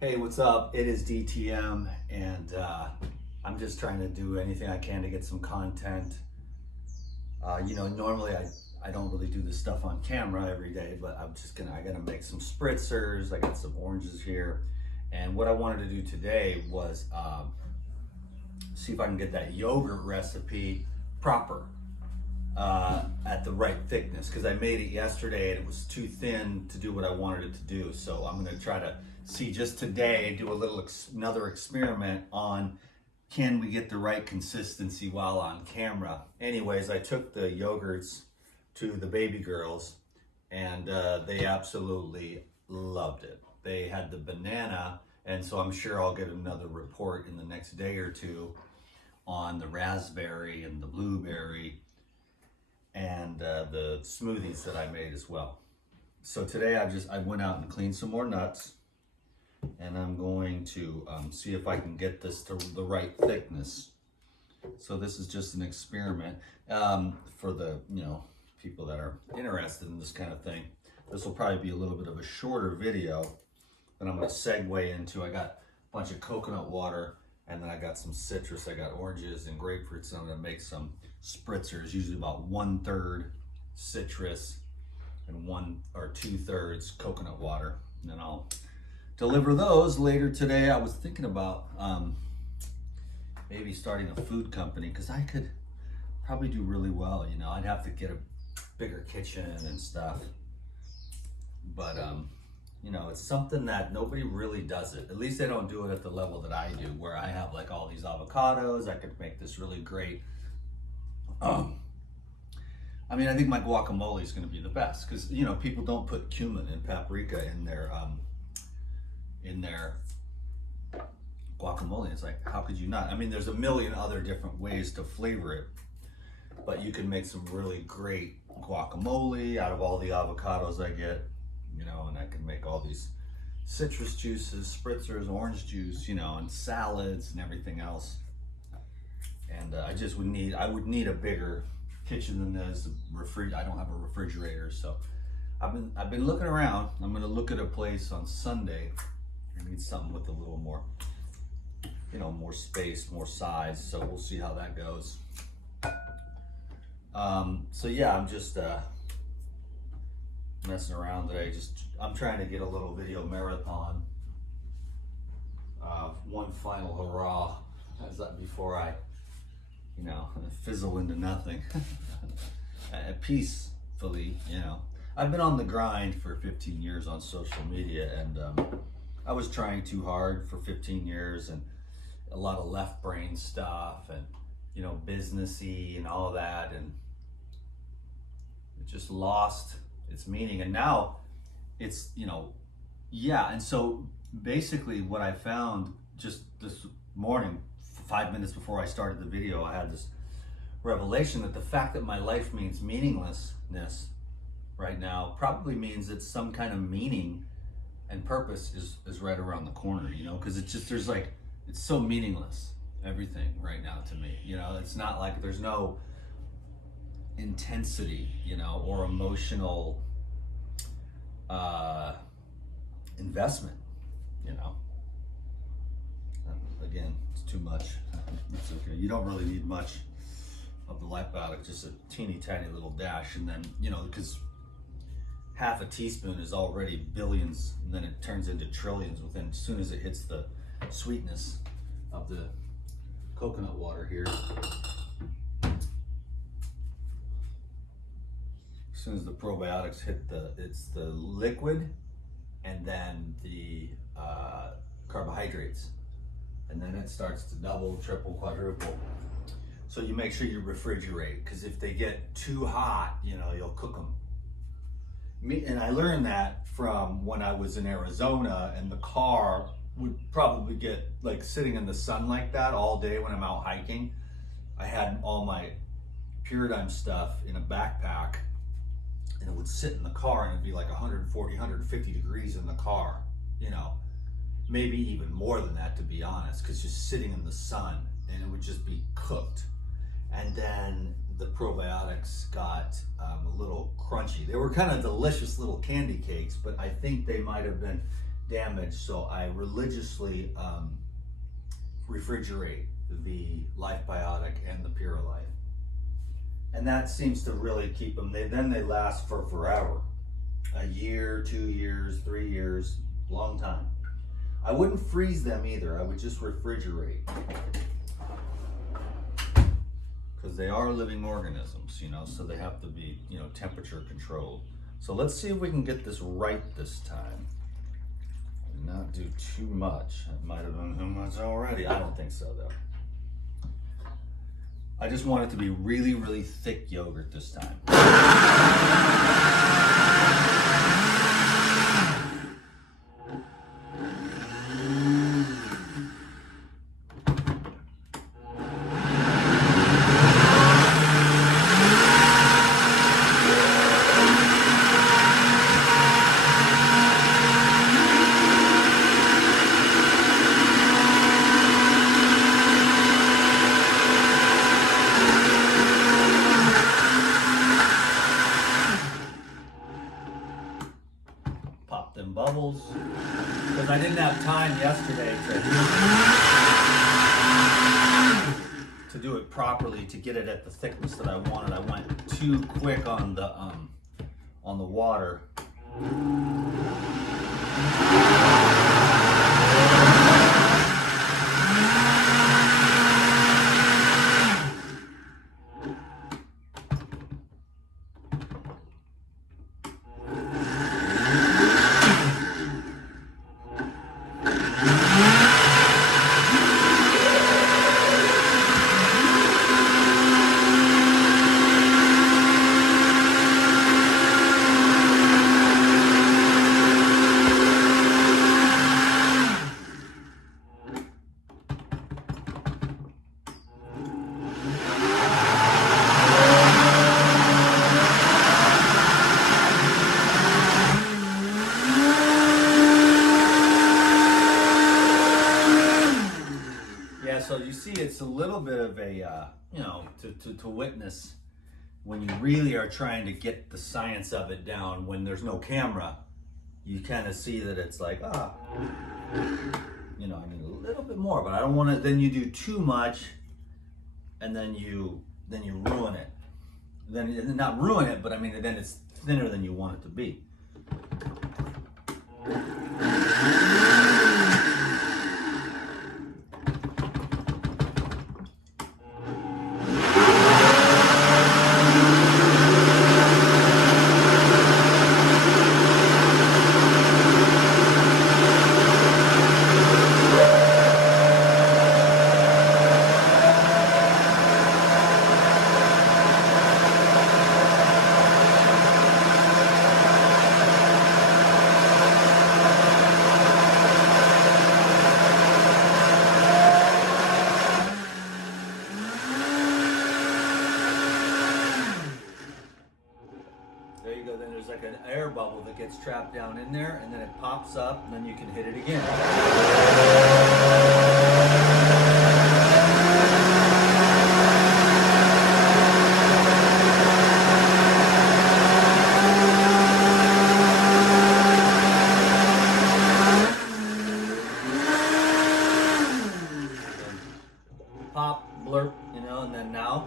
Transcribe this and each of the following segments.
Hey, what's up? It is DTM, and I'm just trying to do anything I can to get some content. Normally I don't really do this stuff on camera every day, but I gotta make some spritzers. I got some oranges here. And what I wanted to do today was see if I can get that yogurt recipe proper at the right thickness, because I made it yesterday and it was too thin to do what I wanted it to do. So I'm gonna try to see just today, do another experiment on can we get the right consistency while on camera. Anyways, I took the yogurts to the baby girls and they absolutely loved it. They had the banana, and so I'm sure I'll get another report in the next day or two on the raspberry and the blueberry and the smoothies that I made as well. So today I went out and cleaned some more nuts, and I'm going to see if I can get this to the right thickness. So this is just an experiment for the people that are interested in this kind of thing. This will probably be a little bit of a shorter video that I'm going to segue into. I got a bunch of coconut water, and then I got some citrus. I got oranges and grapefruits, and I'm going to make some spritzers, usually about 1/3 citrus and 1 or 2/3 coconut water. And then I'll deliver those later today. I was thinking about maybe starting a food company, because I could probably do really well. I'd have to get a bigger kitchen and stuff, but it's something that nobody really does it. At least they don't do it at the level that I do, where I have like all these avocados. I could make this really great. I think my guacamole is going to be the best, because people don't put cumin and paprika in their guacamole. It's like, how could you not? There's a million other different ways to flavor it, but you can make some really great guacamole out of all the avocados I get, and I can make all these citrus juices, spritzers, orange juice, and salads and everything else. And I would need a bigger kitchen than this. I don't have a refrigerator, so I've been looking around. I'm gonna look at a place on Sunday. I need something with a little more, more space, more size. So we'll see how that goes. So yeah, I'm just messing around today. I'm trying to get a little video marathon. One final hurrah before I, fizzle into nothing. Peacefully, I've been on the grind for 15 years on social media, and I was trying too hard for 15 years, and a lot of left brain stuff, and businessy and all that, and it just lost its meaning. And now it's and so basically what I found just this morning, 5 minutes before I started the video, I had this revelation that the fact that my life means meaninglessness right now probably means that some kind of meaning and purpose is right around the corner, because it's so meaningless, everything right now to me. It's not like there's no intensity, or emotional investment, Again, it's too much. It's okay. You don't really need much of the probiotic, just a teeny tiny little dash, and then because half a teaspoon is already billions, and then it turns into trillions as soon as it hits the sweetness of the coconut water here. As soon as the probiotics hit it's the liquid, and then the carbohydrates, and then it starts to double, triple, quadruple. So you make sure you refrigerate, because if they get too hot, you'll cook them. And I learned that from when I was in Arizona, and the car would probably get like sitting in the sun like that all day when I'm out hiking. I had all my Paradigm stuff in a backpack, and it would sit in the car, and it'd be like 140, 150 degrees in the car, maybe even more than that, to be honest, because just sitting in the sun, and it would just be cooked. And then the probiotics got a little crunchy. They were kind of delicious little candy cakes, but I think they might have been damage, so I religiously refrigerate the Biotic and the Life. And that seems to really keep them, then they last for forever. A year, 2 years, 3 years, long time. I wouldn't freeze them either, I would just refrigerate. Because they are living organisms, you know, so they have to be, you know, temperature controlled. So let's see if we can get this right this time. And not do too much. It might have been too much already. I don't think so though. I just want it to be really, really thick yogurt this time. Bubbles, because I didn't have time yesterday to do it properly, to get it at the thickness that I wanted. I went too quick on the water. So you see, it's a little bit of a, you know, to witness when you really are trying to get the science of it down when there's no camera. You kind of see that it's like, you know, I need a little bit more, but I don't want to, then you do too much and then you ruin it. Then not ruin it, but I mean, then it's thinner than you want it to be. There you go, then there's like an air bubble that gets trapped down in there, and then it pops up, and then you can hit it again. Pop, blurp, you know, and then now.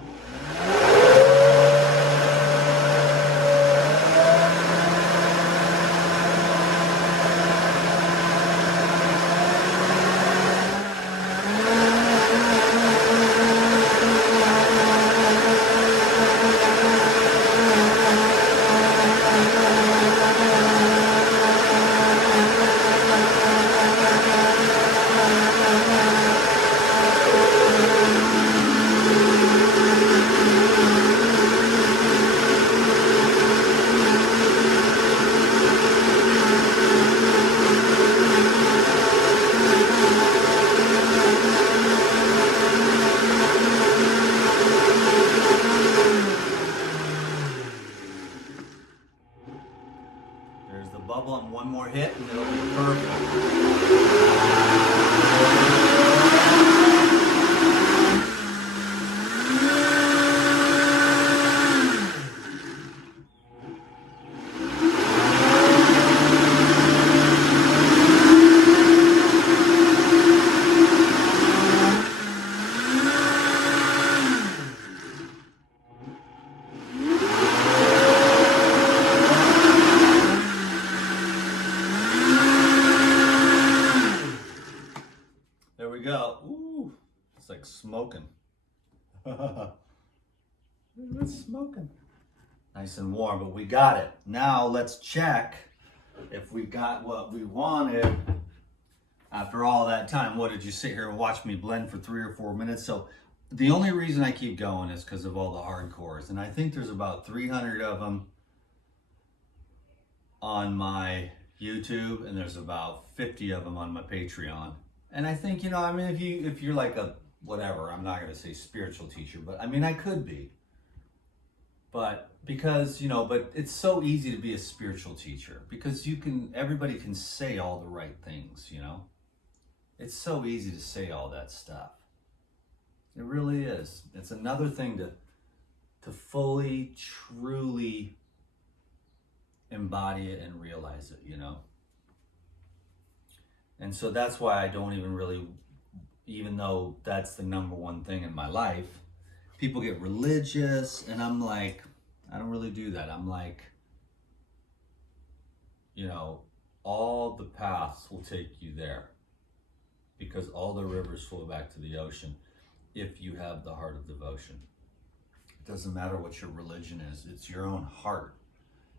There's the bubble, and one more hit, and it'll be perfect. like smoking. It's smoking. Nice and warm, but we got it. Now let's check if we got what we wanted. After all that time, what did you sit here and watch me blend for 3 or 4 minutes? So the only reason I keep going is because of all the hardcores. And I think there's about 300 of them on my YouTube, and there's about 50 of them on my Patreon. And I think, I mean, if you're like a, whatever, I'm not going to say spiritual teacher, but I mean, I could be. But because, but it's so easy to be a spiritual teacher because everybody can say all the right things, It's so easy to say all that stuff. It really is. It's another thing to fully, truly embody it and realize it, And so that's why I don't even really, even though that's the number one thing in my life, people get religious, and I'm like, I don't really do that. I'm like, all the paths will take you there because all the rivers flow back to the ocean if you have the heart of devotion. It doesn't matter what your religion is, it's your own heart.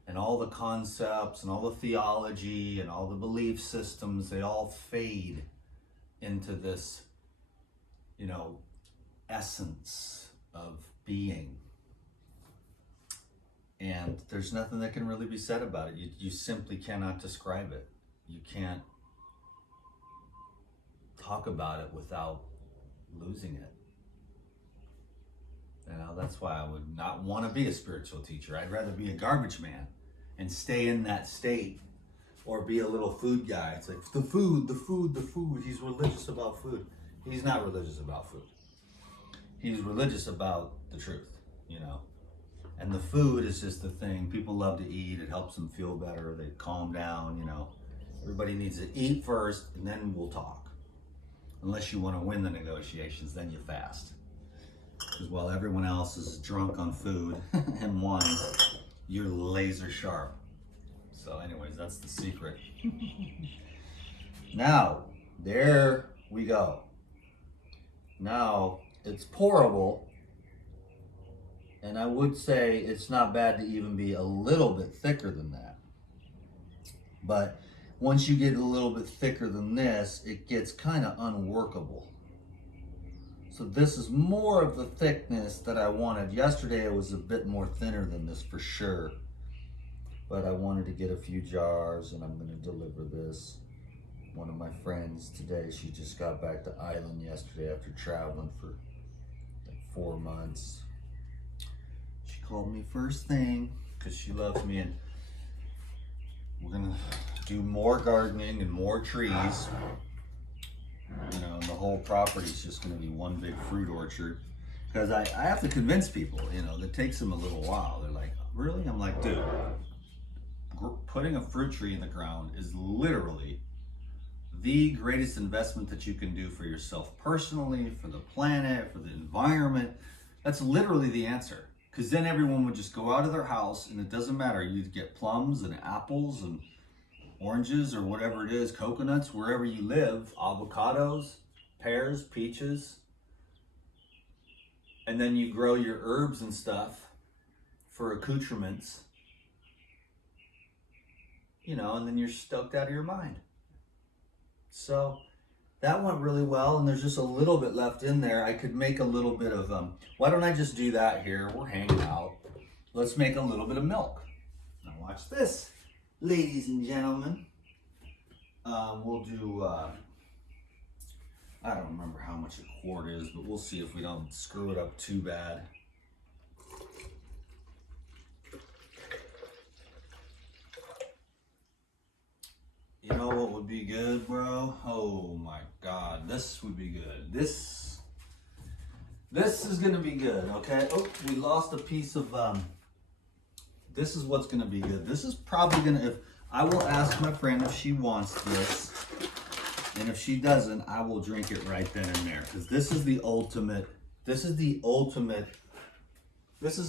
And all the concepts and all the theology and all the belief systems, they all fade into this, essence of being. And there's nothing that can really be said about it. You simply cannot describe it. You can't talk about it without losing it. That's why I would not want to be a spiritual teacher. I'd rather be a garbage man and stay in that state, or be a little food guy. It's like the food. He's religious about food. He's not religious about food. He's religious about the truth, And the food is just the thing. People love to eat. It helps them feel better. They calm down, Everybody needs to eat first, and then we'll talk. Unless you want to win the negotiations, then you fast. Because while everyone else is drunk on food and wine, you're laser sharp. So anyways, that's the secret. Now, there we go. Now, it's pourable. And I would say it's not bad to even be a little bit thicker than that. But once you get a little bit thicker than this, it gets kind of unworkable. So this is more of the thickness that I wanted. Yesterday it was a bit more thinner than this for sure. But I wanted to get a few jars, and I'm going to deliver this. One of my friends today, she just got back to Ireland yesterday after traveling for like 4 months. She called me first thing because she loves me, and we're going to do more gardening and more trees. And the whole property is just going to be one big fruit orchard. Because I have to convince people, that takes them a little while. They're like, really? I'm like, dude, putting a fruit tree in the ground is literally the greatest investment that you can do for yourself personally, for the planet, for the environment. That's literally the answer. Because then everyone would just go out of their house, and it doesn't matter. You'd get plums and apples and oranges or whatever it is, coconuts, wherever you live, avocados, pears, peaches. And then you grow your herbs and stuff for accoutrements, and then you're stoked out of your mind. So that went really well, and there's just a little bit left in there. I could make a little bit of, why don't I just do that here? We're hanging out. Let's make a little bit of milk. Now watch this, ladies and gentlemen. We'll do, I don't remember how much a quart is, but we'll see if we don't screw it up too bad. You know what would be good, bro? Oh my God, this would be good. This is gonna be good, okay? Oh, we lost a piece of, this is what's gonna be good. This is probably gonna, if I will ask my friend if she wants this, and if she doesn't, I will drink it right then and there. Because this is the ultimate, this is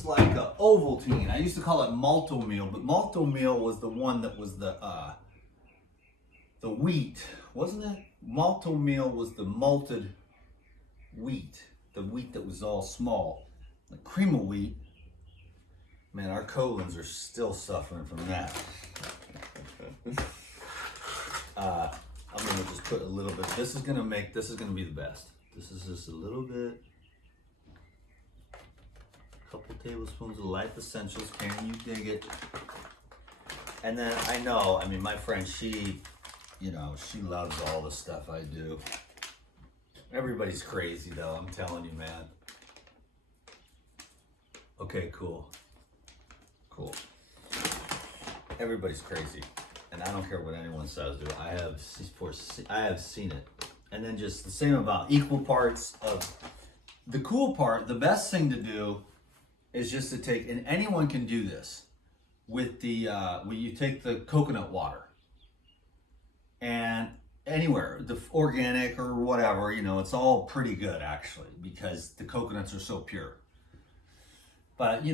like a Ovaltine. I used to call it malto meal, but malto meal was the one that was the wheat, wasn't it? Malto meal was the malted wheat, the wheat that was all small, the cream of wheat, man, our colons are still suffering from that. I'm gonna just put a little bit. This is gonna be the best. This is just a little bit, a couple tablespoons of Life Essentials. Can you dig it? And then I mean, my friend, she loves all the stuff I do. Everybody's crazy though, I'm telling you, man. Okay, cool. Everybody's crazy. And I don't care what anyone says, dude. I have seen it. And then just the same amount, equal parts of the cool part. The best thing to do is just to take, and anyone can do this with the when you take the coconut water, and anywhere, the organic or whatever, it's all pretty good actually because the coconuts are so pure. But you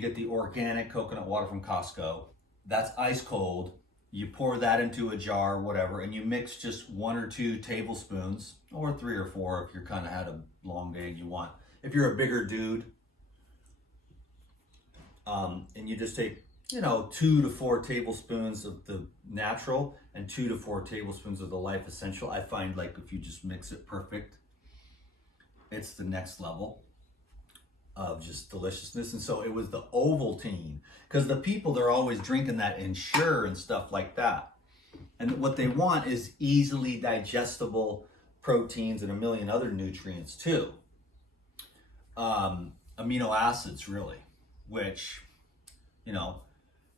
get the organic coconut water from Costco. That's ice cold. You pour that into a jar, whatever, and you mix just 1 or 2 tablespoons, or 3 or 4 if you're kind of had a long day and you want. If you're a bigger dude, and you just take 2 to 4 tablespoons of the natural and 2 to 4 tablespoons of the Life Essential. I find like if you just mix it perfect, it's the next level of just deliciousness. And so it was the Ovaltine, because the people, they're always drinking that Ensure and stuff like that. And what they want is easily digestible proteins and a million other nutrients too. Amino acids really, which,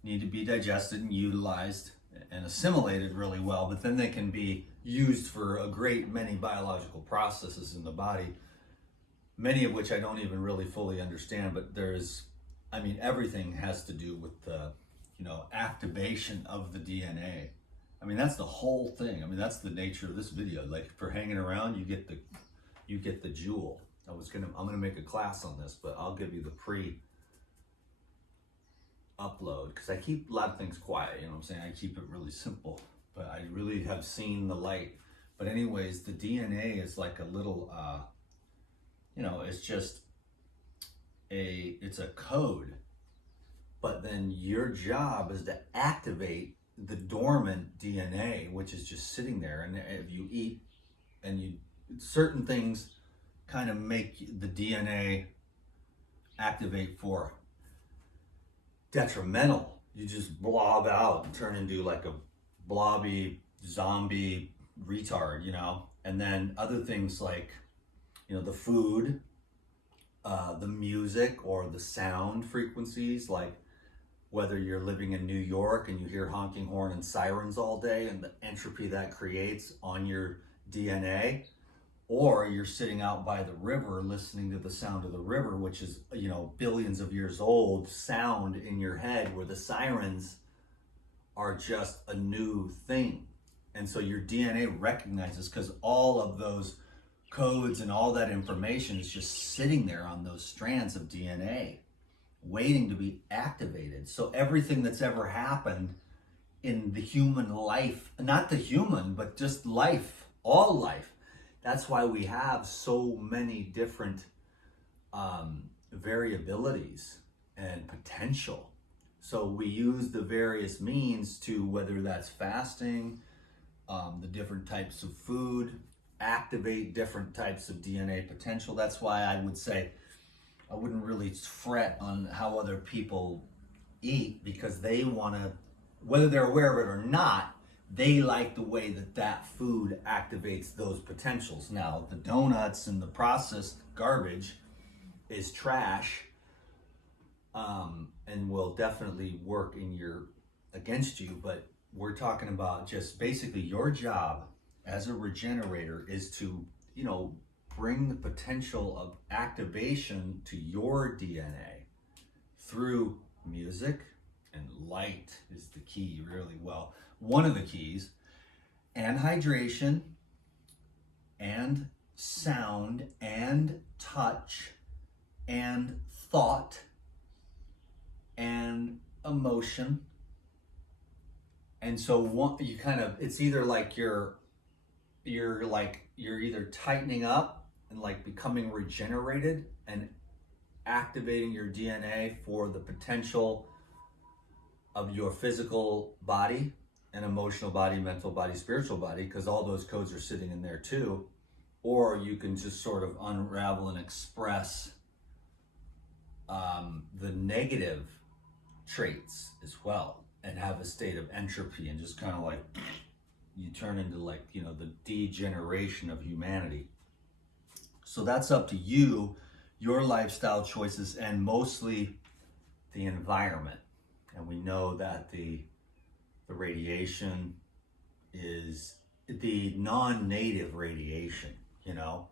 need to be digested and utilized and assimilated really well, but then they can be used for a great many biological processes in the body, many of which I don't even really fully understand, but everything has to do with the, activation of the DNA. That's the whole thing. That's the nature of this video. Like for hanging around, you get the jewel. I'm gonna make a class on this, but I'll give you the upload because I keep a lot of things quiet, I keep it really simple, but I really have seen the light. But anyways, the DNA is like a little, it's just it's a code, but then your job is to activate the dormant DNA, which is just sitting there. And if you eat and certain things kind of make the DNA activate for detrimental. You just blob out and turn into like a blobby zombie retard, and then other things like, the food, the music or the sound frequencies, like whether you're living in New York and you hear honking horn and sirens all day and the entropy that creates on your DNA, or you're sitting out by the river listening to the sound of the river, which is, billions of years old sound in your head, where the sirens are just a new thing. And so your DNA recognizes, because all of those codes and all that information is just sitting there on those strands of DNA waiting to be activated. So everything that's ever happened in the human life, not the human, but just life, all life, that's why we have so many different variabilities and potential. So we use the various means to, whether that's fasting, the different types of food, activate different types of DNA potential. That's why I would say I wouldn't really fret on how other people eat, because they want to, whether they're aware of it or not, they like the way that food activates those potentials. Now, the donuts and the processed garbage is trash, and will definitely work against you, but we're talking about just basically your job as a regenerator is to, bring the potential of activation to your DNA through music, and light is the key, really. Well, one of the keys, and hydration, and sound, and touch, and thought, and emotion. And so it's either like you're either tightening up and like becoming regenerated and activating your DNA for the potential of your physical body and emotional body, mental body, spiritual body, because all those codes are sitting in there too. Or you can just sort of unravel and express the negative traits as well, and have a state of entropy, and just kind of like you turn into like, you know, the degeneration of humanity. So that's up to you, your lifestyle choices, and mostly the environment. And we know that the radiation is the non-native radiation, you know,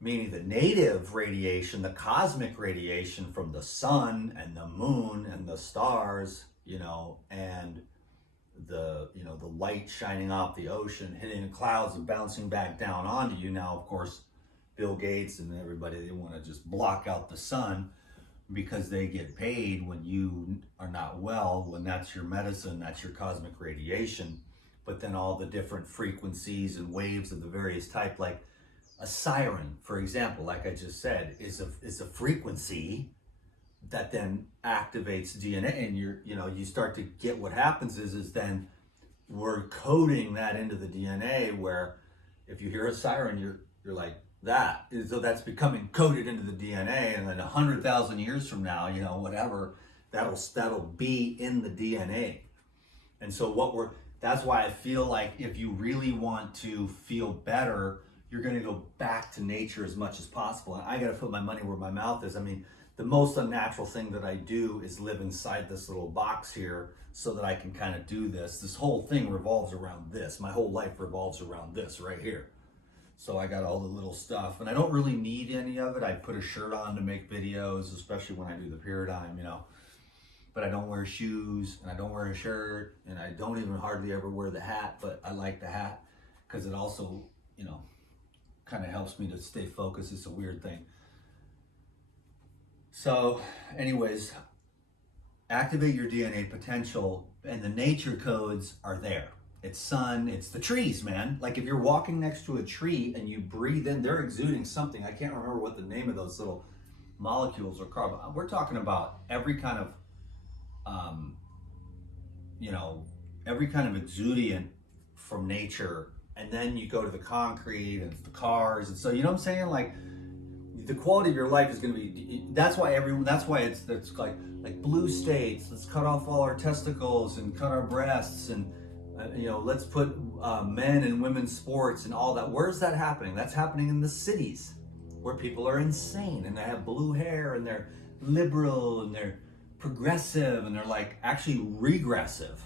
meaning the native radiation, the cosmic radiation from the sun and the moon and the stars, you know, and the, you know, the light shining off the ocean, hitting the clouds and bouncing back down onto you. Now, of course, Bill Gates and everybody, they want to just block out the sun because they get paid when you are not well, when that's your medicine, that's your cosmic radiation. But then all the different frequencies and waves of the various type, like a siren, for example, like I just said, is a frequency that then activates DNA, and you start to get what happens is then we're coding that into the DNA, where if you hear a siren, you're like that. So that's becoming coded into the DNA, and then 100,000 years from now, you know, whatever, that'll be in the DNA. And so that's why I feel like if you really want to feel better, you're going to go back to nature as much as possible. And I got to put my money where my mouth is. I mean, the most unnatural thing that I do is live inside this little box here so that I can kind of do this. This whole thing revolves around this. My whole life revolves around this right here. So I got all the little stuff, and I don't really need any of it. I put a shirt on to make videos, especially when I do the paradigm, you know. But I don't wear shoes, and I don't wear a shirt, and I don't even hardly ever wear the hat, but I like the hat because it also, you know, kind of helps me to stay focused. It's a weird thing. So anyways, activate your DNA potential, and the nature codes are there. It's sun, it's the trees, man. Like if you're walking next to a tree and you breathe in, they're exuding something. I can't remember what the name of those little molecules are called. We're talking about every kind of, every kind of exudient from nature. And then you go to the concrete and the cars. And so, you know what I'm saying? Like the quality of your life is going to be, that's why it's like blue states. Let's cut off all our testicles and cut our breasts, and let's put men and women's sports and all that. Where's that happening? That's happening in the cities where people are insane and they have blue hair and they're liberal and they're progressive and they're like actually regressive,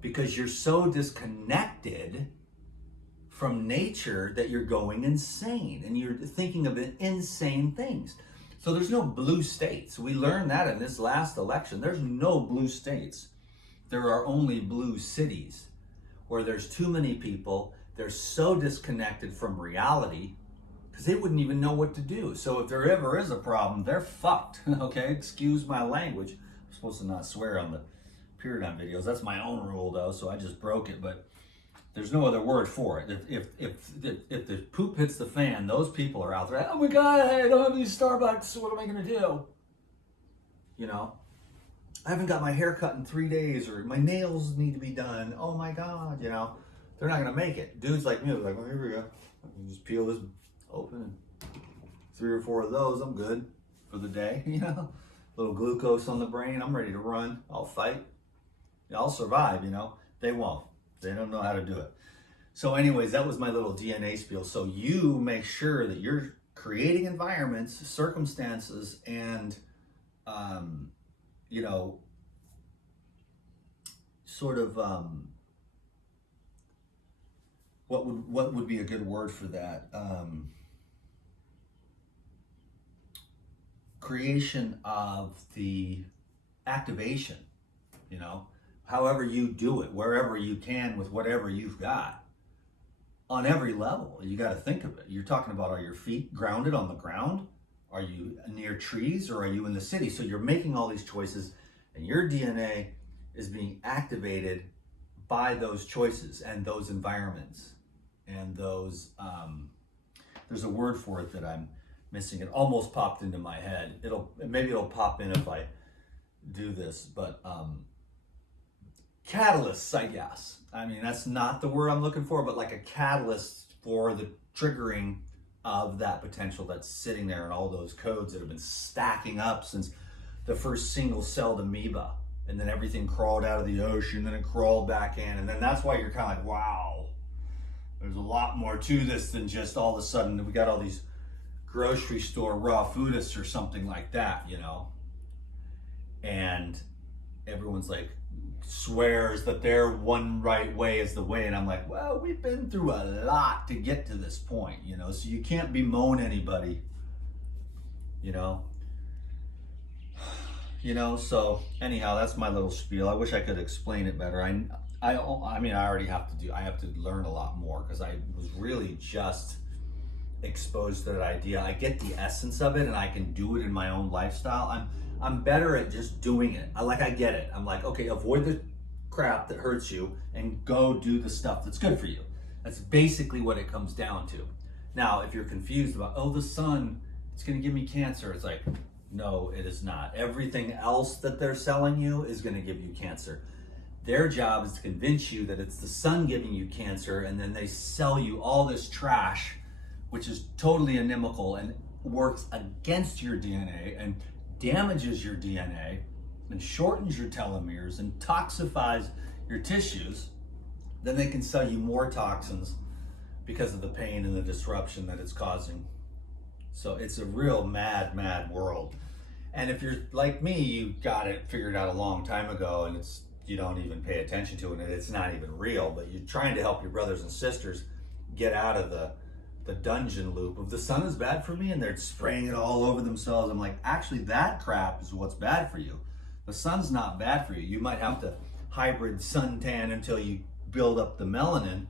because you're so disconnected from nature that you're going insane and you're thinking of insane things. So there's no blue states. We learned that in this last election. There's no blue states. There are only blue cities where there's too many people. They're so disconnected from reality because they wouldn't even know what to do. So if there ever is a problem, they're fucked. Okay, excuse my language. I'm supposed to not swear on the paradigm videos. That's my own rule though, so I just broke it. But there's no other word for it. If the poop hits the fan, those people are out there. Oh my God, hey, I don't have any Starbucks. What am I gonna do? You know, I haven't got my hair cut in 3 days, or my nails need to be done. Oh my God, you know, they're not gonna make it. Dudes like me are like, well, here we go. I can just peel this open, and 3 or 4 of those, I'm good for the day. You know, little glucose on the brain. I'm ready to run. I'll fight. I'll survive. You know, they won't. They don't know how to do it. So anyways, that was my little DNA spiel. So you make sure that you're creating environments, circumstances, and, what would be a good word for that? Creation of the activation, you know, however you do it, wherever you can, with whatever you've got, on every level. You got to think of it. You're talking about, are your feet grounded on the ground? Are you near trees, or are you in the city? So you're making all these choices, and your DNA is being activated by those choices and those environments and those There's a word for it that I'm missing. It almost popped into my head. Maybe it'll pop in if I do this, but catalysts, I guess. I mean, that's not the word I'm looking for, but like a catalyst for the triggering of that potential that's sitting there, and all those codes that have been stacking up since the first single-celled amoeba, and then everything crawled out of the ocean, then it crawled back in, and then that's why you're kind of like, wow, there's a lot more to this than just all of a sudden we got all these grocery store raw foodists or something like that, you know? And everyone's like, swears that their one right way is the way, and I'm like, well, we've been through a lot to get to this point, you know, so you can't bemoan anybody, you know. So anyhow, that's my little spiel. I wish I could explain it better. I mean, I already have to learn a lot more, because I was really just exposed to that idea. I get the essence of it, and I can do it in my own lifestyle. I'm better at just doing it. I get it. I'm like, okay, avoid the crap that hurts you and go do the stuff that's good for you. That's basically what it comes down to. Now, if you're confused about, oh, the sun, it's gonna give me cancer, it's like, no, it is not. Everything else that they're selling you is gonna give you cancer. Their job is to convince you that it's the sun giving you cancer, and then they sell you all this trash, which is totally inimical and works against your DNA and damages your DNA and shortens your telomeres and toxifies your tissues. Then they can sell you more toxins because of the pain and the disruption that it's causing. So it's a real mad, mad world. And if you're like me, you got it figured out a long time ago, and you don't even pay attention to it, and it's not even real, but you're trying to help your brothers and sisters get out of the dungeon loop of the sun is bad for me, and they're spraying it all over themselves. I'm like, actually, that crap is what's bad for you. The sun's not bad for you. You might have to hybrid suntan until you build up the melanin,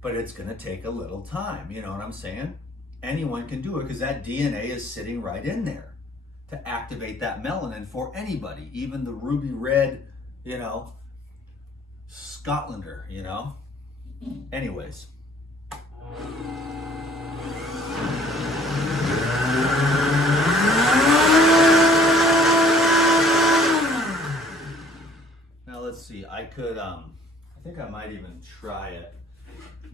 but it's going to take a little time. You know what I'm saying? Anyone can do it, because that DNA is sitting right in there to activate that melanin for anybody, even the ruby red, you know, Scotlander, you know? Anyways. Now let's see, I think I might even try it,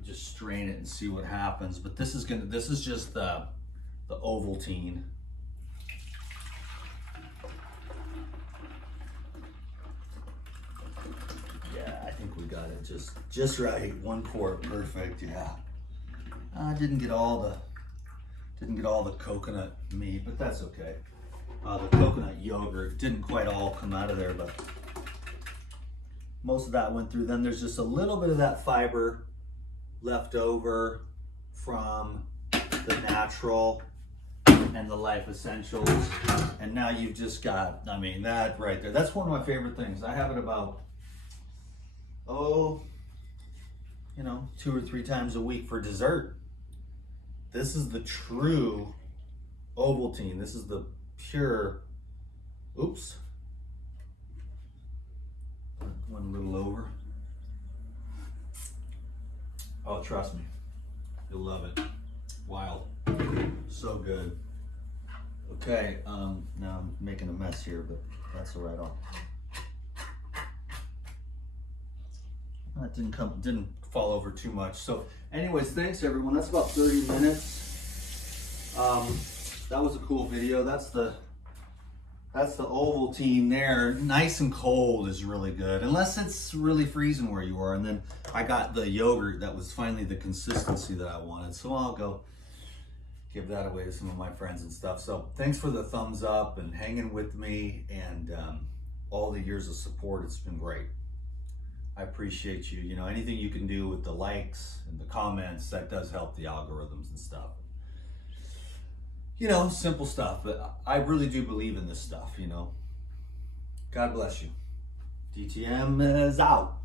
just strain it and see what happens. But this is just the Ovaltine. Yeah, I think we got it just right. 1 quart, perfect. Yeah. I didn't get all the coconut meat, but that's okay. The coconut yogurt didn't quite all come out of there, but most of that went through. Then there's just a little bit of that fiber left over from the natural and the life essentials. And now you've just got, I mean, that right there, that's one of my favorite things. I have it about, 2 or 3 times a week for dessert. This is the true Ovaltine. This is the pure, oops. Went a little over. Oh, trust me, you'll love it. Wild, so good. Okay, now I'm making a mess here, but that's all right. That didn't fall over too much. So anyways, thanks everyone. That's about 30 minutes. That was a cool video. That's the Ovaltine there. Nice and cold is really good, unless it's really freezing where you are. And then I got the yogurt that was finally the consistency that I wanted. So I'll go give that away to some of my friends and stuff. So thanks for the thumbs up and hanging with me, and all the years of support. It's been great. I appreciate you. You know, anything you can do with the likes and the comments, that does help the algorithms and stuff. You know, simple stuff, but I really do believe in this stuff, you know. God bless you. DTM is out.